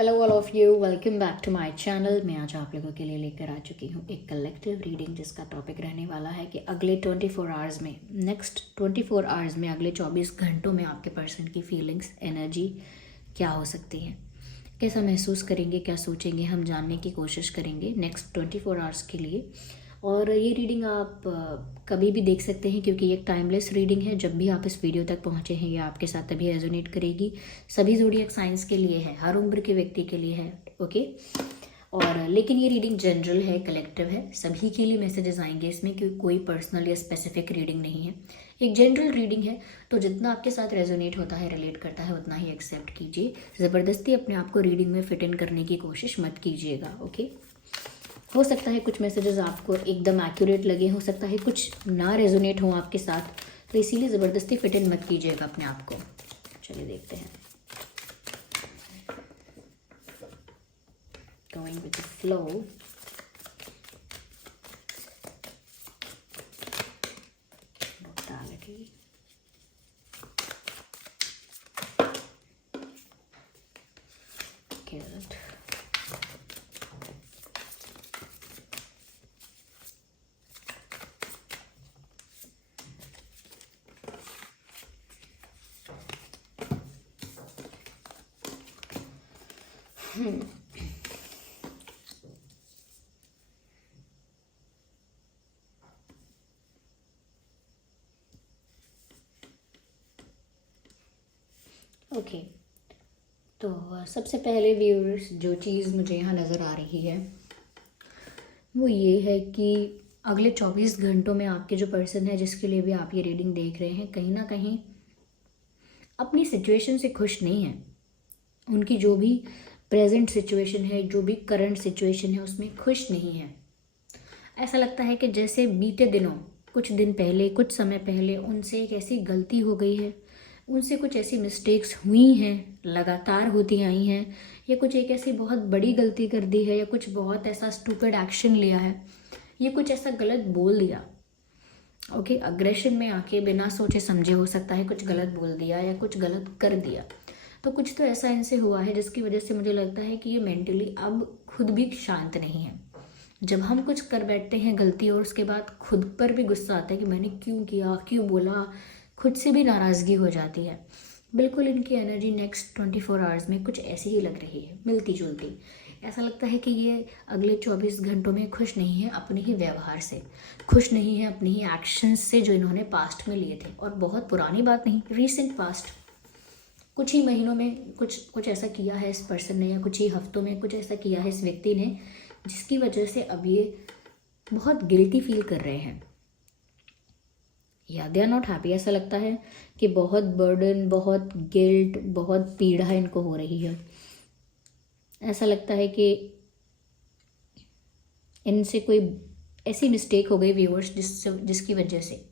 Hello all of you, welcome back to my channel. मैं आज आप लोगों के लिए लेकर आ चुकी हूँ एक कलेक्टिव रीडिंग जिसका टॉपिक रहने वाला है कि अगले 24 आवर्स में, नेक्स्ट 24 आवर्स में, अगले 24 घंटों में आपके पर्सन की फीलिंग्स, एनर्जी क्या हो सकती है, कैसा महसूस करेंगे, क्या सोचेंगे, हम जानने की कोशिश करेंगे नेक्स्ट 24 आवर्स के लिए। और ये रीडिंग आप कभी भी देख सकते हैं क्योंकि एक टाइमलेस रीडिंग है। जब भी आप इस वीडियो तक पहुंचे हैं ये आपके साथ तभी रेजोनेट करेगी। सभी ज़ोडिएक साइंस के लिए है, हर उम्र के व्यक्ति के लिए है, ओके। और लेकिन ये रीडिंग जनरल है, कलेक्टिव है, सभी के लिए मैसेजेस आएंगे इसमें, क्योंकि कोई पर्सनल या स्पेसिफिक रीडिंग नहीं है, एक जनरल रीडिंग है। तो जितना आपके साथ रेजोनेट होता है, रिलेट करता है, उतना ही एक्सेप्ट कीजिए। ज़बरदस्ती अपने आप को रीडिंग में फिट इन करने की कोशिश मत कीजिएगा, ओके। हो सकता है कुछ मैसेजेस आपको एकदम एक्यूरेट लगे, हो सकता है कुछ ना रेजोनेट हो आपके साथ, तो इसीलिए ज़बरदस्ती फिट इन मत कीजिएगा अपने आप को। चलिए देखते हैं। Going with the flow. Totality. Good. Okay, तो सबसे पहले व्यूअर्स जो चीज़ मुझे यहाँ नज़र आ रही है वो ये है कि अगले 24 घंटों में आपके जो पर्सन है जिसके लिए भी आप ये रीडिंग देख रहे हैं, कहीं ना कहीं अपनी सिचुएशन से खुश नहीं है। उनकी जो भी प्रेजेंट सिचुएशन है, जो भी करंट सिचुएशन है, उसमें खुश नहीं है। ऐसा लगता है कि जैसे बीते दिनों, कुछ दिन पहले, कुछ समय पहले उनसे एक ऐसी गलती हो गई है, उनसे कुछ ऐसी मिस्टेक्स हुई हैं, लगातार होती आई हैं, या कुछ एक ऐसी बहुत बड़ी गलती कर दी है, या कुछ बहुत ऐसा स्टूपिड एक्शन लिया है, या कुछ ऐसा गलत बोल दिया, ओके। अग्रेशन में आके बिना सोचे समझे हो सकता है कुछ गलत बोल दिया या कुछ गलत कर दिया। तो कुछ तो ऐसा इनसे हुआ है जिसकी वजह से मुझे लगता है कि ये मेंटली अब खुद भी शांत नहीं है। जब हम कुछ कर बैठते हैं गलती और उसके बाद खुद पर भी गुस्सा आता है कि मैंने क्यों किया, क्यों बोला, खुद से भी नाराज़गी हो जाती है। बिल्कुल इनकी एनर्जी नेक्स्ट 24 आवर्स में कुछ ऐसी ही लग रही है, मिलती जुलती। ऐसा लगता है कि ये अगले 24 घंटों में खुश नहीं है अपने ही व्यवहार से, खुश नहीं है अपने ही एक्शंस से जो इन्होंने पास्ट में लिए थे। और बहुत पुरानी बात नहीं, रीसेंट पास्ट, कुछ ही महीनों में कुछ ऐसा किया है इस पर्सन ने, या कुछ ही हफ्तों में कुछ ऐसा किया है इस व्यक्ति ने, जिसकी वजह से अब ये बहुत गिल्टी फील कर रहे हैं, या दे आर नॉट हैप्पी। ऐसा लगता है कि बहुत बर्डन, बहुत गिल्ट, बहुत पीड़ा इनको हो रही है। ऐसा लगता है कि इनसे कोई ऐसी मिस्टेक हो गई व्यूअर्स जिसकी वजह से,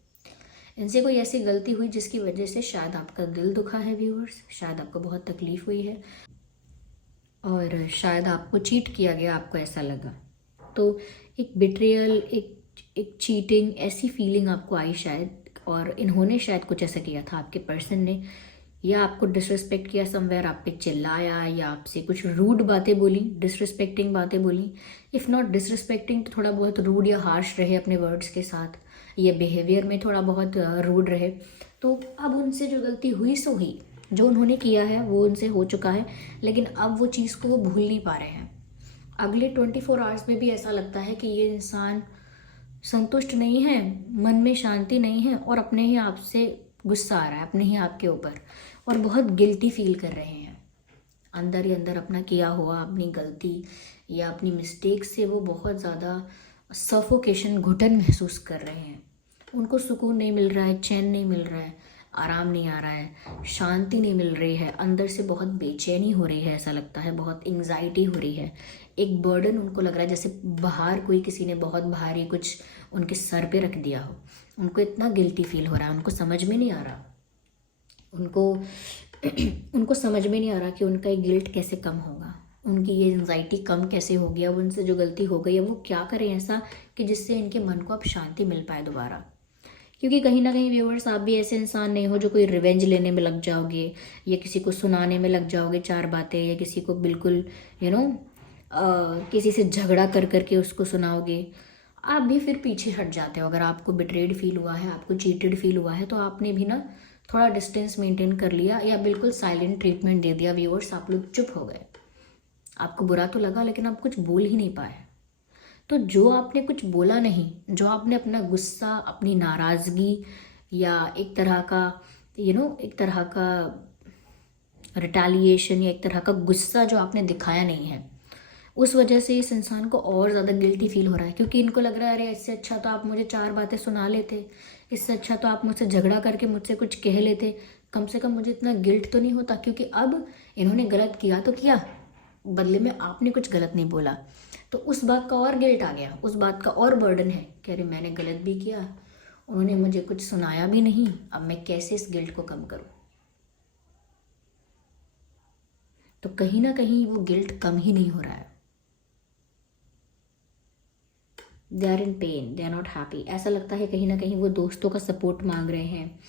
इनसे कोई ऐसी गलती हुई जिसकी वजह से शायद आपका दिल दुखा है व्यूअर्स, शायद आपको बहुत तकलीफ हुई है, और शायद आपको चीट किया गया, आपको ऐसा लगा। तो एक बिट्रियल, एक चीटिंग, ऐसी फीलिंग आपको आई शायद। और इन्होंने शायद कुछ ऐसा किया था, आपके पर्सन ने, या आपको डिसरिस्पेक्ट किया समवेयर, आप पे चिल्लाया, या आपसे कुछ रूड बातें बोली, डिसरिस्पेक्टिंग बातें बोली। इफ़ नॉट डिसरिस्पेक्टिंग तो थोड़ा बहुत रूड या हार्श रहे अपने वर्ड्स के साथ, या बिहेवियर में थोड़ा बहुत रूड रहे। तो अब उनसे जो गलती हुई सो हुई, जो उन्होंने किया है वो उनसे हो चुका है, लेकिन अब वो चीज़ को वो भूल नहीं पा रहे हैं। अगले 24 आवर्स में भी ऐसा लगता है कि ये इंसान संतुष्ट नहीं है, मन में शांति नहीं है, और अपने ही आप से गुस्सा आ रहा है, अपने ही आप के ऊपर, और बहुत गिल्टी फील कर रहे हैं अंदर ही अंदर। अपना किया हुआ, अपनी गलती या अपनी मिस्टेक से वो बहुत ज़्यादा सफोकेशन, घुटन महसूस कर रहे हैं। उनको सुकून नहीं मिल रहा है, चैन नहीं मिल रहा है, आराम नहीं आ रहा है, शांति नहीं मिल रही है, अंदर से बहुत बेचैनी हो रही है, ऐसा लगता है बहुत एंग्जाइटी हो रही है। एक बर्डन उनको लग रहा है, जैसे बाहर कोई, किसी ने बहुत भारी कुछ उनके सर पे रख दिया हो। उनको इतना गिल्टी फील हो रहा है, उनको समझ में नहीं आ रहा, उनको उनको समझ में नहीं आ रहा कि उनका ये गिल्ट कैसे कम होगा, उनकी ये एंजाइटी कम कैसे होगी। अब उनसे जो गलती हो गई है वो क्या करें ऐसा कि जिससे इनके मन को अब शांति मिल पाए दोबारा। क्योंकि कहीं ना कहीं व्यूअर्स आप भी ऐसे इंसान नहीं हो जो कोई रिवेंज लेने में लग जाओगे या किसी को सुनाने में लग जाओगे चार बातें, या किसी को बिल्कुल यू नो किसी से झगड़ा कर करके उसको सुनाओगे। आप भी फिर पीछे हट जाते हो। अगर आपको बिट्रेड फील हुआ है, आपको चीटेड फील हुआ है, तो आपने भी ना थोड़ा डिस्टेंस मेंटेन कर लिया या बिल्कुल साइलेंट ट्रीटमेंट दे दिया। व्यूअर्स आप लोग चुप हो गए, आपको बुरा तो लगा लेकिन आप कुछ बोल ही नहीं पाए। तो जो आपने कुछ बोला नहीं, जो आपने अपना गुस्सा, अपनी नाराज़गी या एक तरह का एक तरह का रिटेलिएशन या एक तरह का गुस्सा जो आपने दिखाया नहीं है, उस वजह से इस इंसान को और ज़्यादा गिल्टी फील हो रहा है। क्योंकि इनको लग रहा है अरे इससे अच्छा तो आप मुझे चार बातें सुना लेते, इससे अच्छा तो आप मुझसे झगड़ा करके मुझसे कुछ कह लेते, कम से कम मुझे इतना गिल्ट तो नहीं होता। क्योंकि अब इन्होंने गलत किया तो किया, बदले में आपने कुछ गलत नहीं बोला, तो उस बात का और गिल्ट आ गया, उस बात का और बर्डन है कि अरे मैंने गलत भी किया, उन्होंने मुझे कुछ सुनाया भी नहीं, अब मैं कैसे इस गिल्ट को कम करूं। तो कहीं ना कहीं वो गिल्ट कम ही नहीं हो रहा है। They are in pain, they are not happy. ऐसा लगता है कहीं ना कहीं वो दोस्तों का सपोर्ट मांग रहे हैं,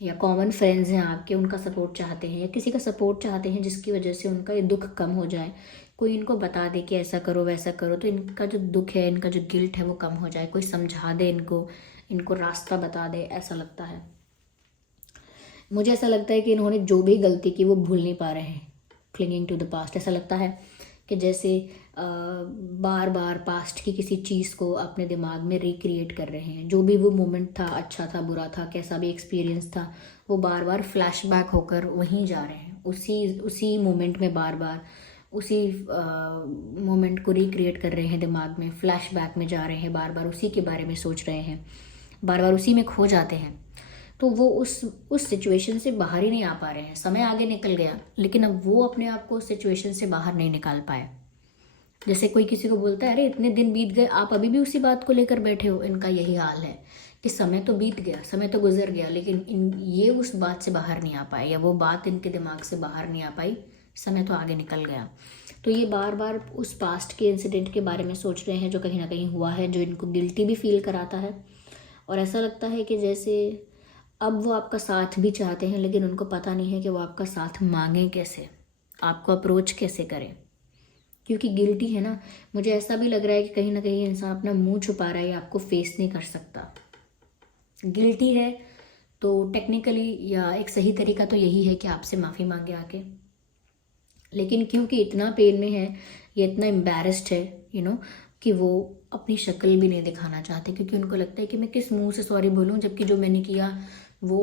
या कॉमन फ्रेंड्स हैं आपके, उनका सपोर्ट चाहते हैं, या किसी का सपोर्ट चाहते हैं जिसकी वजह से उनका ये दुख कम हो जाए। कोई इनको बता दे कि ऐसा करो वैसा करो, तो इनका जो दुख है, इनका जो गिल्ट है वो कम हो जाए। कोई समझा दे इनको, इनको रास्ता बता दे, ऐसा लगता है। मुझे ऐसा लगता है कि इन्होंने जो भी गलती की वो भूल नहीं पा रहे हैं, क्लिंगिंग टू द पास्ट। ऐसा लगता है कि जैसे बार बार पास्ट की किसी चीज़ को अपने दिमाग में रिक्रिएट कर रहे हैं। जो भी वो मोमेंट था, अच्छा था, बुरा था, कैसा भी एक्सपीरियंस था, वो बार बार फ्लैशबैक होकर वहीं जा रहे हैं, उसी उसी मोमेंट में बार बार उसी मोमेंट को रिक्रिएट कर रहे हैं दिमाग में, फ्लैशबैक में जा रहे हैं, बार बार उसी के बारे में सोच रहे हैं, बार बार उसी में खो जाते हैं। तो वो उस सिचुएशन से बाहर ही नहीं आ पा रहे हैं। समय आगे निकल गया लेकिन अब वो अपने आप को उस सिचुएशन से बाहर नहीं निकाल पाए। जैसे कोई किसी को बोलता है अरे इतने दिन बीत गए, आप अभी भी उसी बात को लेकर बैठे हो। इनका यही हाल है कि समय तो बीत गया, समय तो गुजर गया, लेकिन ये उस बात से बाहर नहीं आ पाए, या वो बात इनके दिमाग से बाहर नहीं आ पाई। समय तो आगे निकल गया, तो ये बार बार उस पास्ट के इंसिडेंट के बारे में सोच रहे हैं जो कहीं ना कहीं हुआ है, जो इनको गिल्टी भी फील कराता है। और ऐसा लगता है कि जैसे अब वो आपका साथ भी चाहते हैं, लेकिन उनको पता नहीं है कि वो आपका साथ मांगें कैसे, आपको अप्रोच कैसे करें, क्योंकि गिल्टी है ना। मुझे ऐसा भी लग रहा है कि कहीं ना कहीं इंसान अपना मुंह छुपा रहा है या आपको फेस नहीं कर सकता। गिल्टी है तो टेक्निकली या एक सही तरीका तो यही है कि आपसे माफ़ी मांगे आके, लेकिन क्योंकि इतना पेन में है या इतना एम्बैरेस्ड है कि वो अपनी शक्ल भी नहीं दिखाना चाहते, क्योंकि उनको लगता है कि मैं किस मुंह से सॉरी बोलूं, जबकि जो मैंने किया वो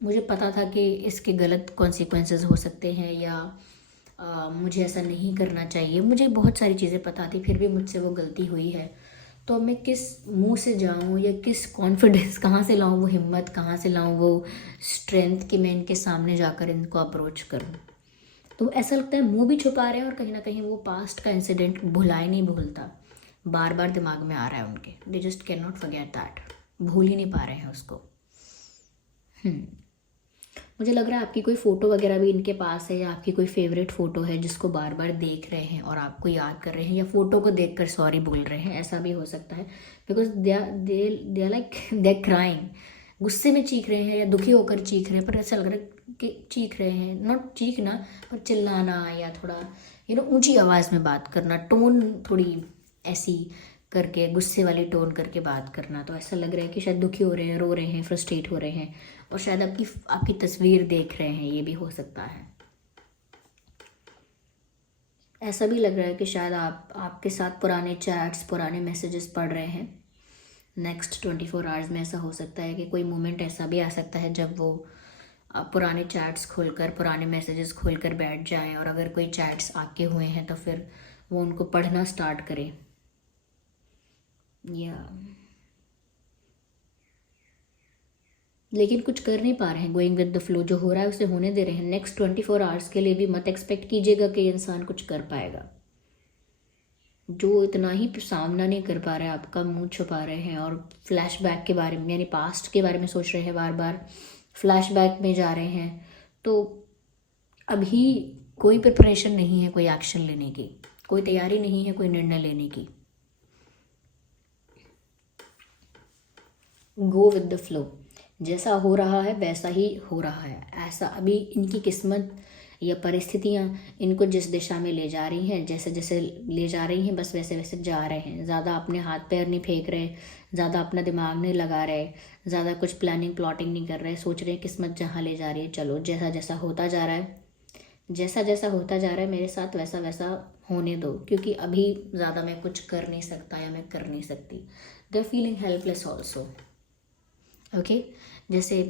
मुझे पता था कि इसके गलत कॉन्सिक्वेंसेस हो सकते हैं, या मुझे ऐसा नहीं करना चाहिए। मुझे बहुत सारी चीज़ें पता थी, फिर भी मुझसे वो गलती हुई है। तो अब मैं किस मुंह से जाऊं या किस कॉन्फिडेंस कहाँ से लाऊं, वो हिम्मत कहाँ से लाऊं, वो स्ट्रेंथ कि मैं इनके सामने जाकर इनको अप्रोच करूं। तो ऐसा लगता है मुंह भी छुपा रहे हैं और कहीं ना कहीं वो पास्ट का इंसिडेंट भुलाए नहीं भूलता, बार बार दिमाग में आ रहा है उनके। They just can not forget that, भूल ही नहीं पा रहे हैं उसको। मुझे लग रहा है आपकी कोई फ़ोटो वगैरह भी इनके पास है, या आपकी कोई फेवरेट फ़ोटो है जिसको बार बार देख रहे हैं और आपको याद कर रहे हैं, या फ़ोटो को देखकर सॉरी बोल रहे हैं। ऐसा भी हो सकता है, because they are like they are crying, गुस्से में चीख रहे हैं या दुखी होकर चीख रहे हैं, पर ऐसा लग रहा है कि चीख रहे हैं, नॉट चीखना पर चिल्लाना, या थोड़ा ऊंची आवाज़ में बात करना, टोन थोड़ी ऐसी करके, गुस्से वाली टोन करके बात करना। तो ऐसा लग रहा है कि शायद दुखी हो रहे हैं, रो रहे हैं, फ्रस्ट्रेट हो रहे हैं, और शायद आपकी तस्वीर देख रहे हैं, ये भी हो सकता है। ऐसा भी लग रहा है कि शायद आपके साथ पुराने चैट्स, पुराने मैसेजेस पढ़ रहे हैं। नेक्स्ट 24 आवर्स में ऐसा हो सकता है कि कोई मोमेंट ऐसा भी आ सकता है जब वो पुराने चैट्स खोलकर, पुराने मैसेजेस खोलकर बैठ जाएं, और अगर कोई चैट्स आके हुए हैं तो फिर वो उनको पढ़ना स्टार्ट करें। या लेकिन कुछ कर नहीं पा रहे हैं, गोइंग विद द फ्लो, जो हो रहा है उसे होने दे रहे हैं। नेक्स्ट 24 आवर्स के लिए भी मत एक्सपेक्ट कीजिएगा कि इंसान कुछ कर पाएगा। जो इतना ही सामना नहीं कर पा रहा है, आपका मुंह छुपा रहे हैं और फ्लैशबैक के बारे में यानी पास्ट के बारे में सोच रहे हैं, बार बार फ्लैशबैक में जा रहे हैं, तो अभी कोई प्रिपरेशन नहीं है कोई एक्शन लेने की, कोई तैयारी नहीं है कोई निर्णय लेने की। Go with the flow. जैसा हो रहा है वैसा ही हो रहा है। ऐसा अभी इनकी किस्मत या परिस्थितियाँ इनको जिस दिशा में ले जा रही हैं, जैसे जैसे ले जा रही हैं, बस वैसे वैसे जा रहे हैं। ज़्यादा अपने हाथ पैर नहीं फेंक रहे, ज़्यादा अपना दिमाग नहीं लगा रहे, ज़्यादा कुछ प्लानिंग प्लॉटिंग नहीं कर रहे। सोच रहे हैं किस्मत जहाँ ले जा रही है, चलो जैसा जैसा होता जा रहा है, जैसा जैसा होता जा रहा है मेरे साथ वैसा वैसा होने दो, क्योंकि अभी ज़्यादा मैं कुछ कर नहीं सकता या मैं कर नहीं सकती। They are feeling helpless also. Okay, जैसे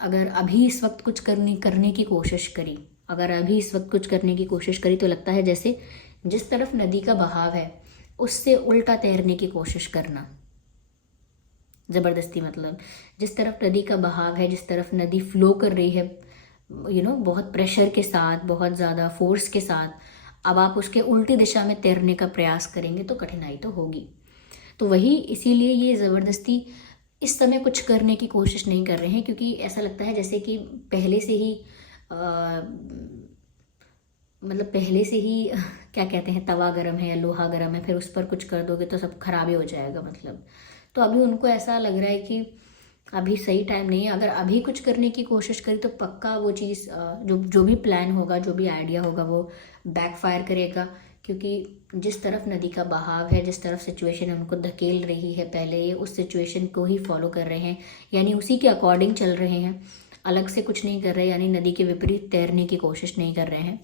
अगर अभी इस वक्त कुछ करने करने की कोशिश करी, अगर अभी इस वक्त कुछ करने की कोशिश करी तो लगता है जैसे जिस तरफ नदी का बहाव है उससे उल्टा तैरने की कोशिश करना। ज़बरदस्ती मतलब जिस तरफ नदी का बहाव है, जिस तरफ नदी फ्लो कर रही है, बहुत प्रेशर के साथ, बहुत ज़्यादा फोर्स के साथ, अब आप उसके उल्टी दिशा में तैरने का प्रयास करेंगे तो कठिनाई तो होगी। तो वही इसीलिए ये ज़बरदस्ती इस समय कुछ करने की कोशिश नहीं कर रहे हैं, क्योंकि ऐसा लगता है जैसे कि पहले से ही मतलब पहले से ही क्या कहते हैं, तवा गरम है या लोहा गरम है, फिर उस पर कुछ कर दोगे तो सब खराब ही हो जाएगा मतलब। तो अभी उनको ऐसा लग रहा है कि अभी सही टाइम नहीं है। अगर अभी कुछ करने की कोशिश करी तो पक्का वो चीज़ जो जो भी प्लान होगा, जो भी आइडिया होगा वो बैकफायर करेगा, क्योंकि जिस तरफ नदी का बहाव है, जिस तरफ सिचुएशन उनको धकेल रही है, पहले ये उस सिचुएशन को ही फॉलो कर रहे हैं, यानी उसी के अकॉर्डिंग चल रहे हैं, अलग से कुछ नहीं कर रहे, यानी नदी के विपरीत तैरने की कोशिश नहीं कर रहे हैं,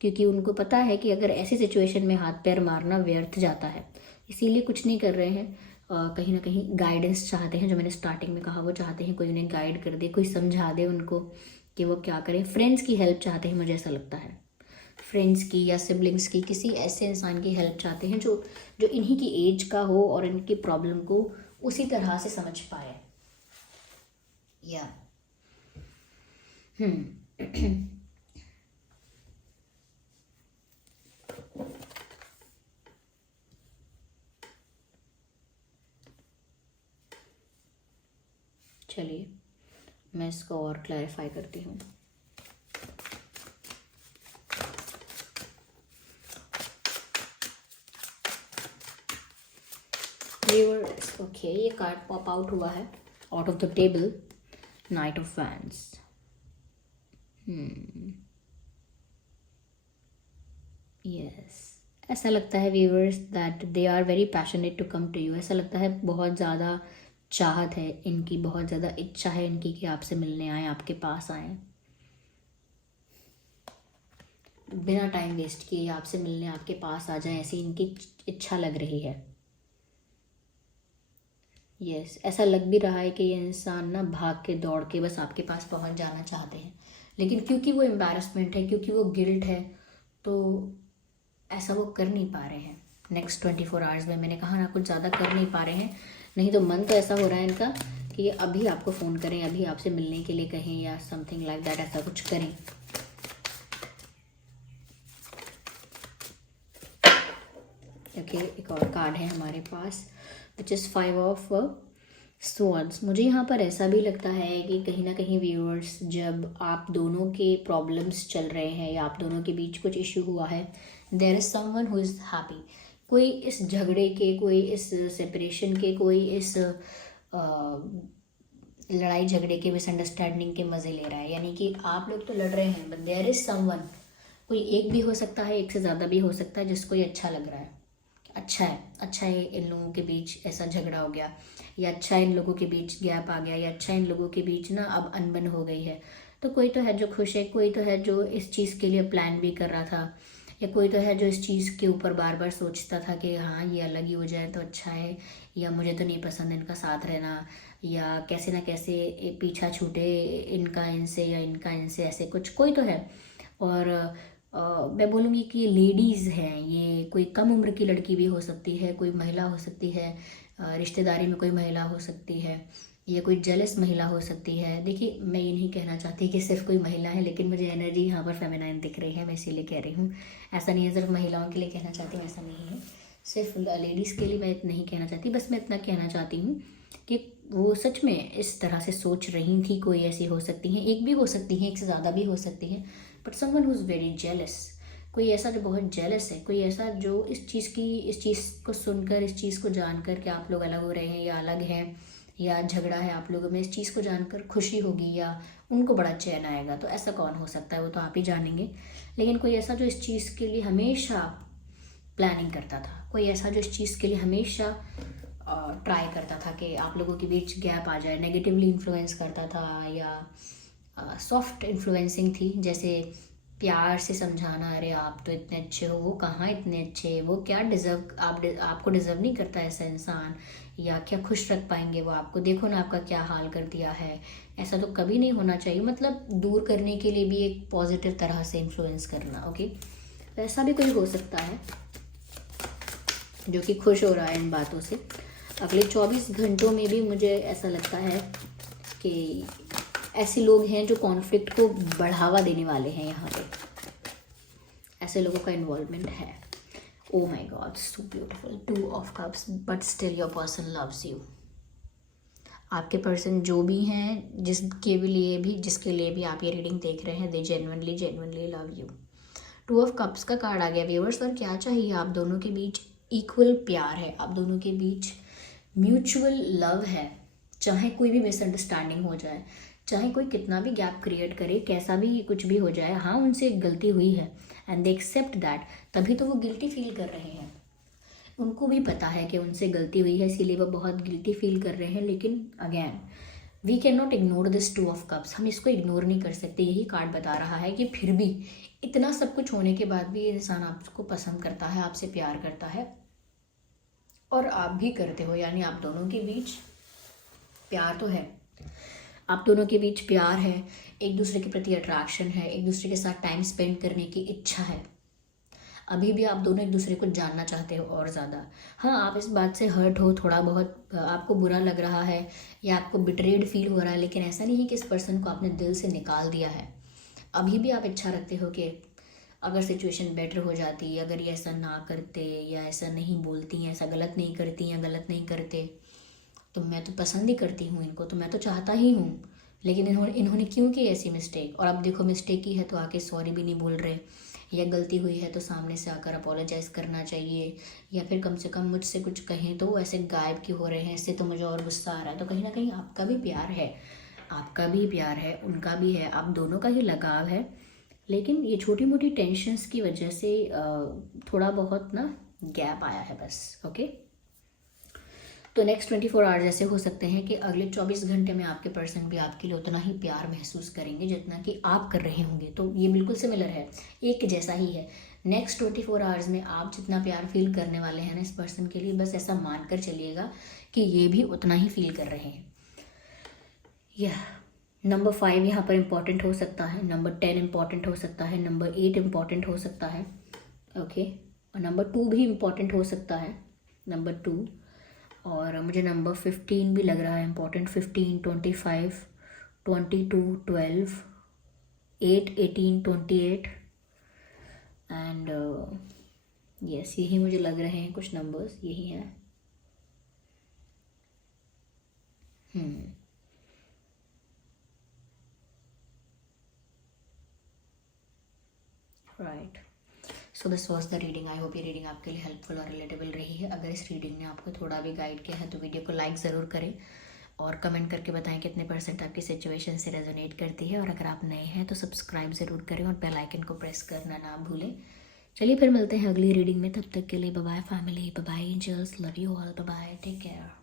क्योंकि उनको पता है कि अगर ऐसी सिचुएशन में हाथ पैर मारना व्यर्थ जाता है, इसीलिए कुछ नहीं कर रहे हैं। कहीं ना कहीं गाइडेंस चाहते हैं, जो मैंने स्टार्टिंग में कहा, वो चाहते हैं कोई उन्हें गाइड कर दे, कोई समझा दे उनको कि वो क्या करें। फ्रेंड्स की हेल्प चाहते हैं, मुझे ऐसा लगता है फ्रेंड्स की या सिबलिंग्स की, किसी ऐसे इंसान की हेल्प चाहते हैं जो जो इन्हीं की एज का हो और इनकी प्रॉब्लम को उसी तरह से समझ पाए। या चलिए मैं इसको और क्लैरिफाई करती हूँ। ओके, ये कार्ड पॉप आउट हुआ है out of the table, knight of wands. Yes, ऐसा लगता है viewers that they are very passionate to come to you. ऐसा लगता है बहुत ज़्यादा चाहत है इनकी, बहुत ज़्यादा इच्छा है इनकी कि आपसे मिलने आए, आपके पास आए, बिना टाइम वेस्ट किए आपसे मिलने आपके पास आ जाए, ऐसी इनकी इच्छा लग रही है। यस, ऐसा लग भी रहा है कि ये इंसान ना भाग के दौड़ के बस आपके पास पहुंच जाना चाहते हैं, लेकिन क्योंकि वो एम्बैरसमेंट है, क्योंकि वो गिल्ट है, तो ऐसा वो कर नहीं पा रहे हैं नेक्स्ट 24 आवर्स में। मैंने कहा ना, कुछ ज़्यादा कर नहीं पा रहे हैं, नहीं तो मन तो ऐसा हो रहा है इनका कि ये अभी आपको फ़ोन करें, अभी आपसे मिलने के लिए कहें या समथिंग लाइक दैट, ऐसा कुछ करें। ओके, एक और कार्ड है हमारे पास विच इज़ 5 ऑफ स्वॉर्ड्स। मुझे यहाँ पर ऐसा भी लगता है कि कहीं ना कहीं व्यूअर्स, जब आप दोनों के प्रॉब्लम्स चल रहे हैं या आप दोनों के बीच कुछ इशू हुआ है, there is someone who is happy. कोई इस झगड़े के, कोई इस सेपरेशन के, कोई इस लड़ाई झगड़े के, मिसअंडरस्टैंडिंग के मज़े ले रहा है। यानी कि आप लोग तो लड़ रहे हैं, बट देयर इज़ समवन, कोई एक भी हो सकता है, एक से ज़्यादा भी हो सकता है, जिसको ये अच्छा लग रहा है, अच्छा है इन लोगों के बीच ऐसा झगड़ा हो गया, या अच्छा इन लोगों के बीच गैप आ गया, या अच्छा इन लोगों के बीच ना अब अनबन हो गई है। तो कोई तो है जो खुश है, कोई तो है जो इस चीज़ के लिए प्लान भी कर रहा था, या कोई तो है जो इस चीज़ के ऊपर बार बार सोचता था कि हाँ ये अलग ही हो जाए तो अच्छा है, या मुझे तो नहीं पसंद इनका साथ रहना, या कैसे ना कैसे पीछा छूटे इनका इनसे या इनका इनसे, ऐसे कुछ कोई तो है। और मैं बोलूँगी कि ये लेडीज़ हैं, ये कोई कम उम्र की लड़की भी हो सकती है, कोई महिला हो सकती है, रिश्तेदारी में कोई महिला हो सकती है, या कोई जेलस महिला हो सकती है। देखिए, मैं ये नहीं कहना चाहती कि सिर्फ कोई महिला है, लेकिन मुझे एनर्जी यहाँ पर फेमिनाइन दिख रही है, मैं इसीलिए कह रही हूँ। ऐसा नहीं है सिर्फ महिलाओं के लिए कहना चाहती हूँ, ऐसा नहीं है, सिर्फ लेडीज़ के लिए मैं नहीं कहना चाहती, बस मैं इतना कहना चाहती हूँ कि वो सच में इस तरह से सोच रही थी। कोई ऐसी हो सकती हैं, एक भी हो सकती हैं, एक से ज़्यादा भी हो सकती हैं, but someone who is very jealous, कोई ऐसा जो बहुत जेलस है, कोई ऐसा जो इस चीज़ को सुनकर, इस चीज़ को जानकर कि आप लोग अलग हो रहे हैं या अलग हैं, या झगड़ा है आप लोगों में, इस चीज़ को जानकर खुशी होगी या उनको बड़ा चैन आएगा, तो ऐसा कौन हो सकता है वो तो आप ही जानेंगे। लेकिन कोई ऐसा जो इस चीज़ के लिए हमेशा प्लानिंग करता था, कोई ऐसा जो इस चीज़ के लिए हमेशा ट्राई करता था कि आप लोगों के बीच गैप आ जाए, नेगेटिवली इन्फ्लुएंस करता था या सॉफ्ट इन्फ्लुएंसिंग थी, जैसे प्यार से समझाना, अरे आप तो इतने अच्छे हो, वो कहाँ इतने अच्छे, वो क्या डिज़र्व, आपको डिज़र्व नहीं करता ऐसा इंसान, या क्या खुश रख पाएंगे वो आपको, देखो ना आपका क्या हाल कर दिया है, ऐसा तो कभी नहीं होना चाहिए। मतलब दूर करने के लिए भी एक पॉजिटिव तरह से इन्फ्लुएंस करना। ओके, वैसा भी कोई हो सकता है जो कि खुश हो रहा है इन बातों से। अगले 24 घंटों में भी मुझे ऐसा लगता है कि ऐसे लोग हैं जो कॉन्फ्लिक्ट को बढ़ावा देने वाले हैं, यहाँ पे ऐसे लोगों का इन्वॉल्वमेंट है। Oh my god, so beautiful, 2 of cups, but still your person loves you. आपके पर्सन जो भी हैं, जिसके लिए भी आप ये रीडिंग देख रहे हैं, they genuinely love you. 2 of cups का कार्ड आ गया व्यूअर्स, और क्या चाहिए, आप दोनों के बीच इक्वल प्यार है, आप दोनों के बीच म्यूचुअल लव है। चाहे कोई भी मिसअंडरस्टैंडिंग हो जाए, चाहे कोई कितना भी गैप क्रिएट करे, कैसा भी कुछ भी हो जाए, हाँ उनसे एक गलती हुई है एंड दे एक्सेप्ट दैट, तभी तो वो गिल्टी फील कर रहे हैं। उनको भी पता है कि उनसे गलती हुई है, इसीलिए वो बहुत गिल्टी फील कर रहे हैं। लेकिन again we can not ignore this 2 of cups, हम इसको इग्नोर नहीं कर सकते। यही कार्ड बता रहा है कि फिर भी इतना सब कुछ होने के बाद भी ये इंसान आपको पसंद करता है, आपसे प्यार करता है, और आप भी करते हो, यानी आप दोनों के बीच प्यार तो है, आप दोनों के बीच प्यार है, एक दूसरे के प्रति अट्रैक्शन है, एक दूसरे के साथ टाइम स्पेंड करने की इच्छा है। अभी भी आप दोनों एक दूसरे को जानना चाहते हो और ज़्यादा। हाँ, आप इस बात से हर्ट हो, थोड़ा बहुत आपको बुरा लग रहा है या आपको बिट्रेड फील हो रहा है, लेकिन ऐसा नहीं है कि इस पर्सन को आपने दिल से निकाल दिया है। अभी भी आप इच्छा रखते हो कि अगर सिचुएशन बेटर हो जाती, अगर ये ऐसा ना करते या ऐसा नहीं बोलती, ऐसा गलत नहीं करती या गलत नहीं करते, तो मैं तो पसंद ही करती हूँ इनको, तो मैं तो चाहता ही हूँ, लेकिन इन्होंने क्यों की ऐसी मिस्टेक। और अब देखो मिस्टेक की है तो आके सॉरी भी नहीं बोल रहे, या गलती हुई है तो सामने से आकर अपोलोजाइज़ करना चाहिए, या फिर कम से कम मुझसे कुछ कहें तो ऐसे गायब क्यों हो रहे हैं, इससे तो मुझे और गुस्सा आ रहा है। तो कहीं ना कहीं आपका भी प्यार है, आपका भी प्यार है, उनका भी है, आप दोनों का ही लगाव है, लेकिन ये छोटी मोटी टेंशन्स की वजह से थोड़ा बहुत ना गैप आया है बस। ओके, तो नेक्स्ट 24 आवर्स ऐसे हो सकते हैं कि अगले 24 घंटे में आपके पर्सन भी आपके लिए उतना ही प्यार महसूस करेंगे जितना कि आप कर रहे होंगे। तो ये बिल्कुल सिमिलर है, एक जैसा ही है। नेक्स्ट 24 आवर्स में आप जितना प्यार फील करने वाले हैं ना इस पर्सन के लिए, बस ऐसा मान कर चलिएगा कि ये भी उतना ही फील कर रहे हैं। यह नंबर 5 यहाँ पर इम्पॉर्टेंट हो सकता है, नंबर 10 इम्पॉर्टेंट हो सकता है, नंबर 8 इम्पॉर्टेंट हो सकता है। ओके, और नंबर 2 भी इम्पॉर्टेंट हो सकता है, नंबर 2, और मुझे नंबर 15 भी लग रहा है इम्पॉर्टेंट। 15, 25, 22, 12, 8, 18, 28 एंड यस, यही मुझे लग रहे हैं कुछ नंबर्स, यही हैं। Right, so this was the reading. I hope ये रीडिंग आपके लिए हेल्पफुल और रिलेटेबल रही है। अगर इस रीडिंग ने आपको थोड़ा भी गाइड किया है तो वीडियो को लाइक ज़रूर करें और कमेंट करके बताएं कितने % आपकी सिचुएशन से रेजोनेट करती है। और अगर आप नए हैं तो सब्सक्राइब ज़रूर करें और बेल आइकन को प्रेस करना ना भूलें। चलिए फिर मिलते हैं अगली रीडिंग में, तब तक के लिए bye bye family, bye bye angels, love you all, bye bye, take care.